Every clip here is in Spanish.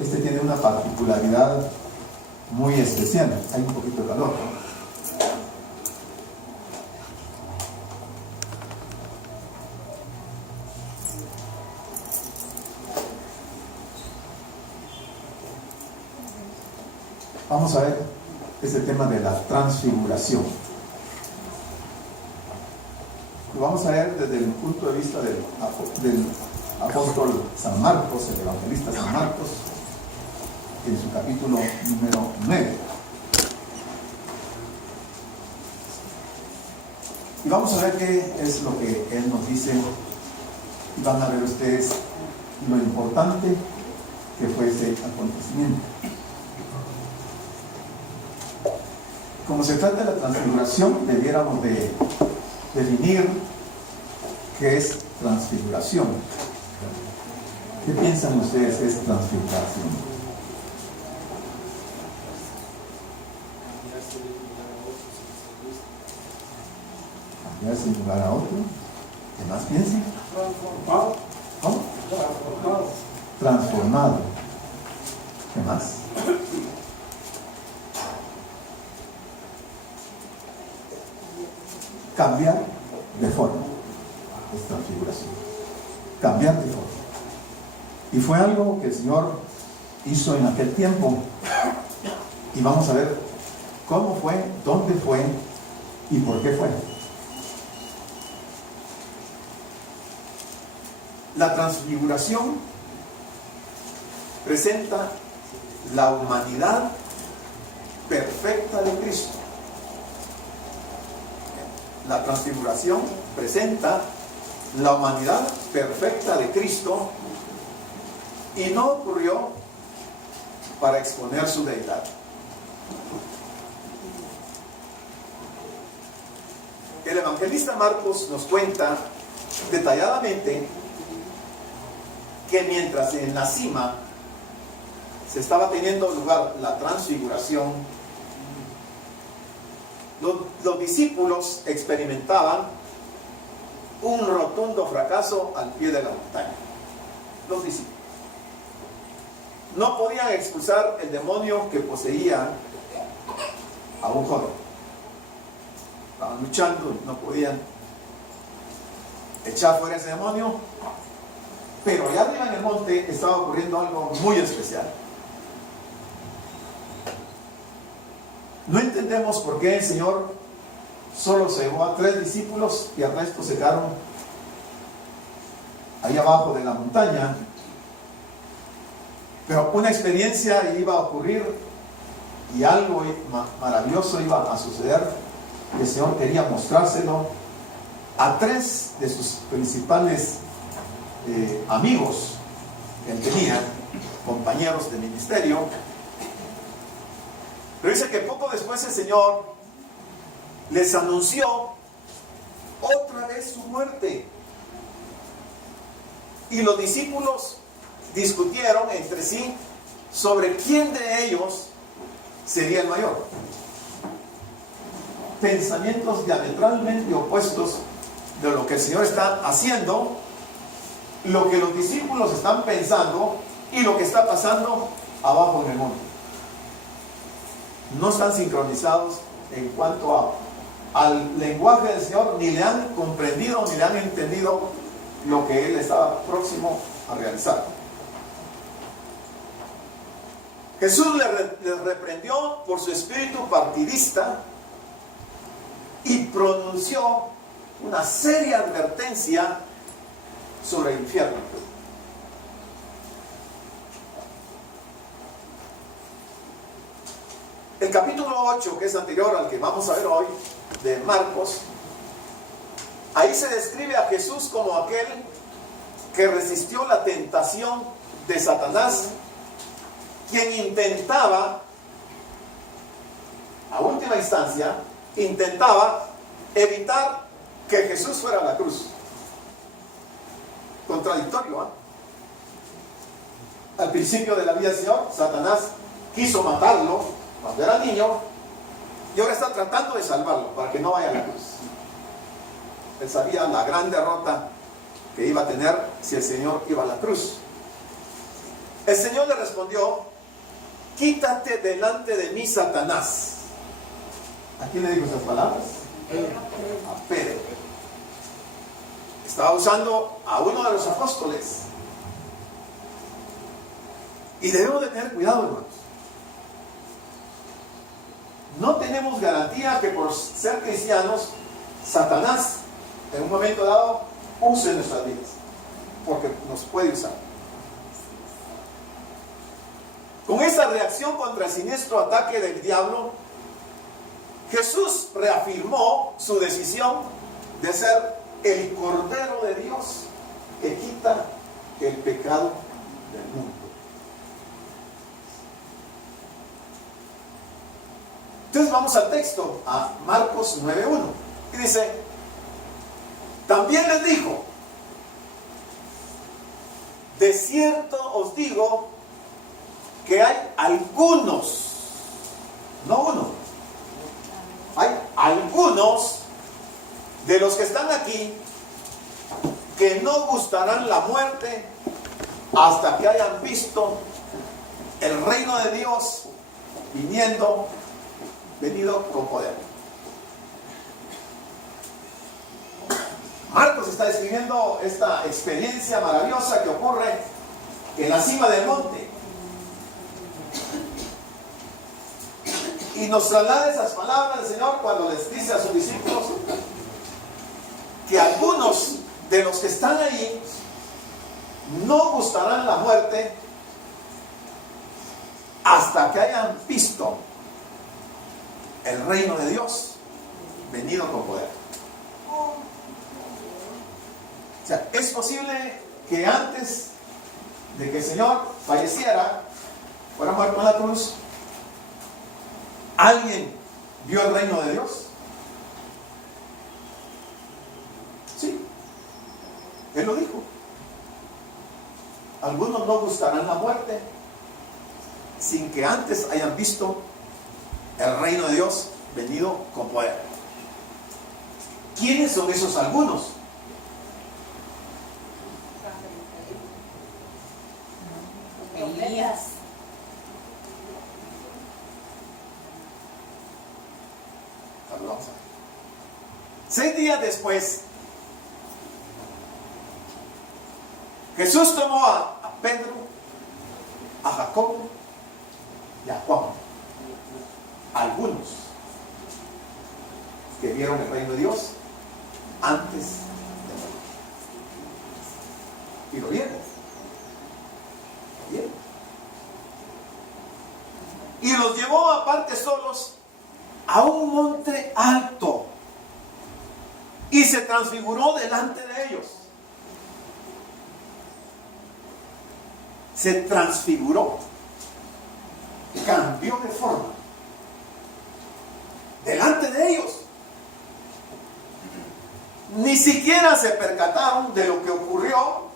este tiene una particularidad muy especial. Hay un poquito de calor, ¿no? Vamos a ver este tema de la transfiguración. Lo vamos a ver desde el punto de vista del apóstol San Marcos, el evangelista San Marcos, en su capítulo número 9. Y vamos a ver qué es lo que él nos dice. Y van a ver ustedes lo importante que fue ese acontecimiento. Como se trata de la transfiguración, debiéramos de definir qué es transfiguración. ¿Qué piensan ustedes que es transfiguración? Cambiarse de lugar a otro. ¿Qué más piensan? Transformado. ¿Cómo? Transformado. Transformado. ¿Qué más? Cambiar de forma. Es transfiguración. Cambiar de forma. Y fue algo que el Señor hizo en aquel tiempo. Y vamos a ver cómo fue, dónde fue y por qué fue. La transfiguración presenta la humanidad perfecta de Cristo. La transfiguración presenta la humanidad perfecta de Cristo y no ocurrió para exponer su deidad. El evangelista Marcos nos cuenta detalladamente que mientras en la cima se estaba teniendo lugar la transfiguración, los discípulos experimentaban un rotundo fracaso al pie de la montaña. Los discípulos no podían expulsar el demonio que poseía a un joven. Estaban luchando, no podían echar fuera ese demonio, pero allá arriba en el monte estaba ocurriendo algo muy especial. No entendemos por qué el Señor solo se llevó a 3 discípulos y al resto se quedaron ahí abajo de la montaña. Pero una experiencia iba a ocurrir y algo maravilloso iba a suceder. Y el Señor quería mostrárselo a 3 de sus principales amigos que él tenía, compañeros de ministerio. Pero dice que poco después el Señor les anunció otra vez su muerte. Y los discípulos discutieron entre sí sobre quién de ellos sería el mayor. Pensamientos diametralmente opuestos de lo que el Señor está haciendo, lo que los discípulos están pensando y lo que está pasando abajo en el monte. No están sincronizados en cuanto al lenguaje del Señor, ni le han comprendido, ni le han entendido lo que Él estaba próximo a realizar. Jesús les reprendió por su espíritu partidista y pronunció una seria advertencia sobre el infierno. El capítulo 8, que es anterior al que vamos a ver hoy, de Marcos, ahí se describe a Jesús como aquel que resistió la tentación de Satanás, quien intentaba, a última instancia, evitar que Jesús fuera a la cruz. Contradictorio, ¿eh? Al principio de la vida del Señor, Satanás quiso matarlo cuando era niño, y ahora está tratando de salvarlo para que no vaya a la cruz. Él sabía la gran derrota que iba a tener si el Señor iba a la cruz. El Señor le respondió: quítate delante de mí, Satanás. ¿A quién le dijo esas palabras? A Pedro. Estaba usando a uno de los apóstoles. Y debemos de tener cuidado, hermanos. No tenemos garantía que por ser cristianos, Satanás en un momento dado use nuestras vidas, porque nos puede usar. Con esa reacción contra el siniestro ataque del diablo, Jesús reafirmó su decisión de ser el Cordero de Dios que quita el pecado del mundo. Entonces vamos al texto, a Marcos 9:1, y dice: también les dijo: de cierto os digo que hay algunos, no uno, hay algunos de los que están aquí que no gustarán la muerte hasta que hayan visto el reino de Dios venido con poder. Marcos está describiendo esta experiencia maravillosa que ocurre en la cima del monte. Y nos traslada esas palabras del Señor cuando les dice a sus discípulos que algunos de los que están ahí no gustarán la muerte hasta que hayan visto el reino de Dios venido con poder. O sea, es posible que antes de que el Señor falleciera, fuera muerto en la cruz, ¿alguien vio el reino de Dios? Sí, Él lo dijo. Algunos no gustarán la muerte sin que antes hayan visto el reino de Dios venido con poder. ¿Quiénes son esos algunos? Elías. Vamos a ver. 6 días después, Jesús tomó a Pedro, a Jacobo y a Juan, algunos que vieron el reino de Dios antes de morir. Y lo vieron. Bien. Y los llevó aparte solos a un monte alto y se transfiguró delante de ellos. Se transfiguró, cambió de forma delante de ellos. Ni siquiera se percataron de lo que ocurrió,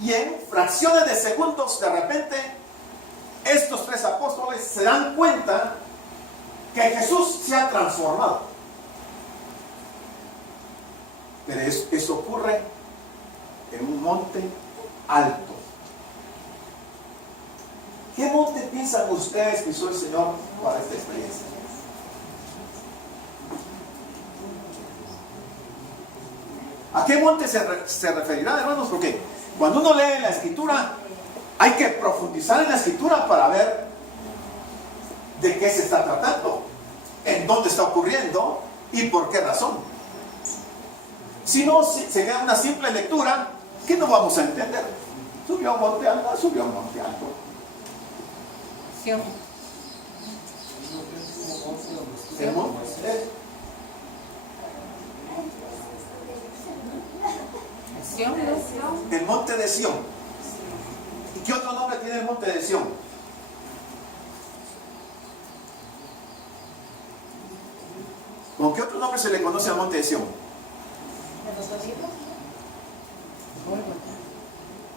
y en fracciones de segundos, de repente, estos 3 apóstoles se dan cuenta que Jesús se ha transformado. Pero eso ocurre en un monte alto. ¿Qué monte piensan ustedes que hizo el Señor para esta experiencia? ¿A qué monte se referirá, hermanos? Porque cuando uno lee la Escritura, hay que profundizar en la Escritura para ver de qué se está tratando, en dónde está ocurriendo y por qué razón. Si no, se queda una simple lectura que no vamos a entender. Subió a un monte alto, subió a un monte alto. El monte, el monte de Sión. ¿Y qué otro nombre tiene el monte de Sión? ¿Con qué otro nombre se le conoce al monte de Sión?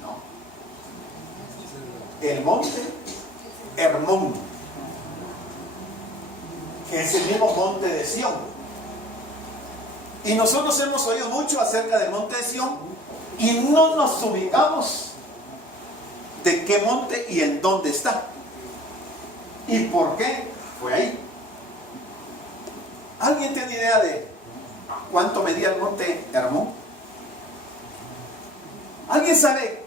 No. El monte Hermón, que es el mismo monte de Sión. Y nosotros hemos oído mucho acerca del monte de Sión y no nos ubicamos de qué monte y en dónde está. ¿Y por qué fue ahí? ¿Alguien tiene idea de cuánto medía el monte Hermón? ¿Alguien sabe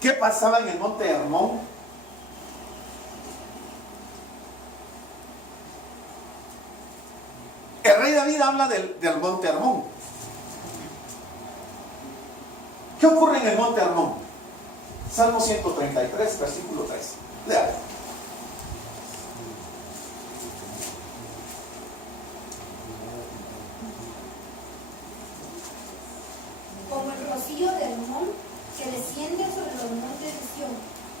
qué pasaba en el monte Hermón? El rey David habla del monte Hermón. ¿Qué ocurre en el monte Hermón? Salmo 133, versículo 3. Léalo. Como el rocío de Hermón que desciende sobre los montes de Sión,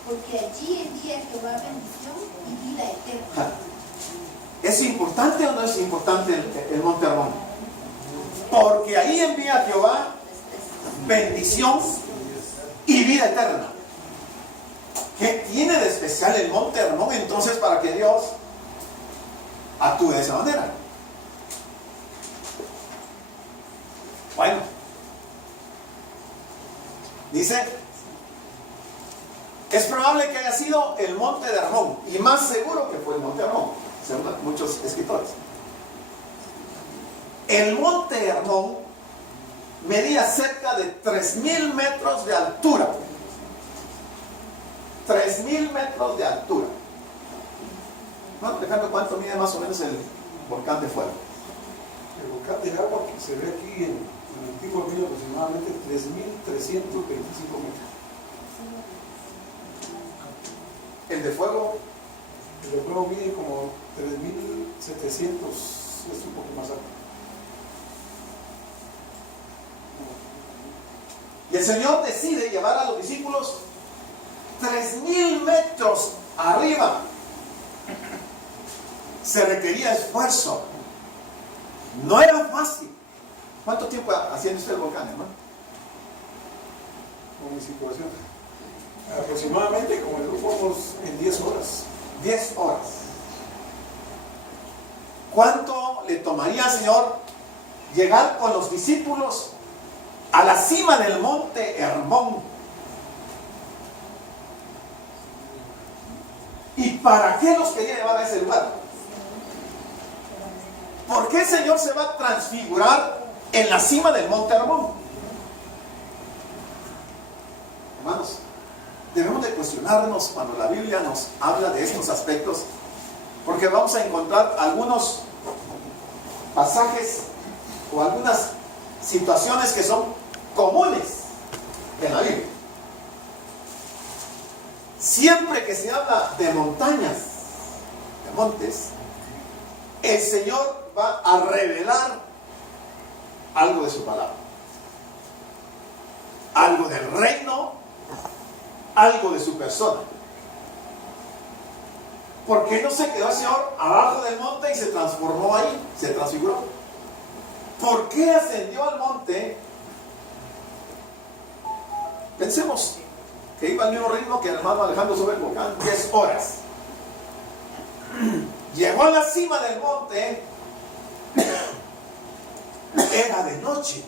porque allí envía Jehová bendición y vida eterna. ¿Es importante o no es importante el monte Hermón? Porque ahí envía Jehová bendición y vida eterna. ¿Qué tiene de especial el monte Hermón entonces para que Dios actúe de esa manera? Bueno, dice, es probable que haya sido el monte de Hermón, y más seguro que fue el monte Hermón, según muchos escritores. El monte Hermón medía cerca de 3,000 metros de altura. 3,000 metros de altura. Bueno, Alejandro, ¿cuánto mide más o menos el volcán de fuego? El volcán de agua que se ve aquí en el antiguo mide aproximadamente 3,325 metros. El de fuego, El de fuego mide como 3,700, es un poco más alto. y el Señor decide llevar a los discípulos 3,000 metros arriba. Se requería esfuerzo. No era fácil. ¿Cuánto tiempo haciendo usted el volcán, hermano? Con mi situación. Aproximadamente como el grupo unos en 10 horas. 10 horas. ¿Cuánto le tomaría al Señor llegar con los discípulos a la cima del monte Hermón? ¿Y para qué los quería llevar a ese lugar? ¿Por qué el Señor se va a transfigurar en la cima del monte Hermón? Hermanos, debemos de cuestionarnos cuando la Biblia nos habla de estos aspectos, porque vamos a encontrar algunos pasajes o algunas situaciones que son comunes en la Biblia. Siempre que se habla de montañas, de montes, el Señor va a revelar algo de su palabra, algo del reino, algo de su persona. ¿Por qué no se quedó el Señor abajo del monte y se transformó ahí, se transfiguró? ¿Por qué ascendió al monte? Pensemos que iba al mismo ritmo que el hermano Alejandro sobre el volcán, 10 horas. Llegó a la cima del monte, era de noche.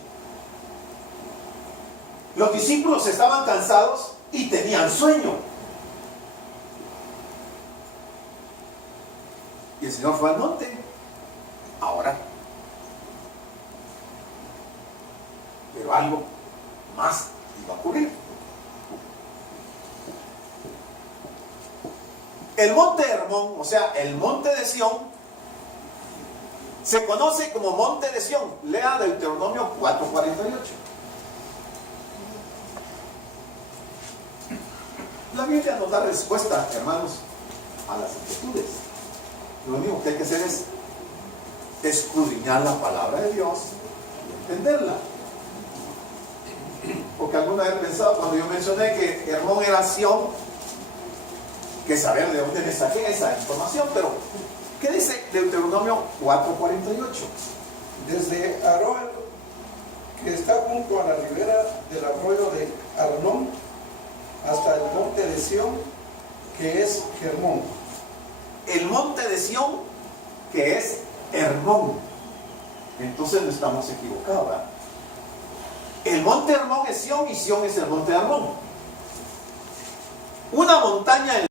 Los discípulos estaban cansados y tenían sueño. Y el Señor fue al monte a orar. Pero algo más iba a ocurrir. El monte Hermón, o sea, el monte de Sión, se conoce como monte de Sión. Lea Deuteronomio 4:48. La Biblia nos da respuesta, hermanos, a las inquietudes. Lo único que hay que hacer es escudriñar la palabra de Dios y entenderla. Porque alguna vez he pensado, cuando yo mencioné que Hermón era Sión, que saber de dónde me saqué esa información, pero ¿qué dice Deuteronomio 4:48? Desde Aroer, que está junto a la ribera del arroyo de Arnón, hasta el monte de Sión, que es Hermón. El monte de Sión, que es Hermón. Entonces no estamos equivocados, ¿verdad? El monte Hermón es Sión y Sión es el monte de Hermón. una montaña en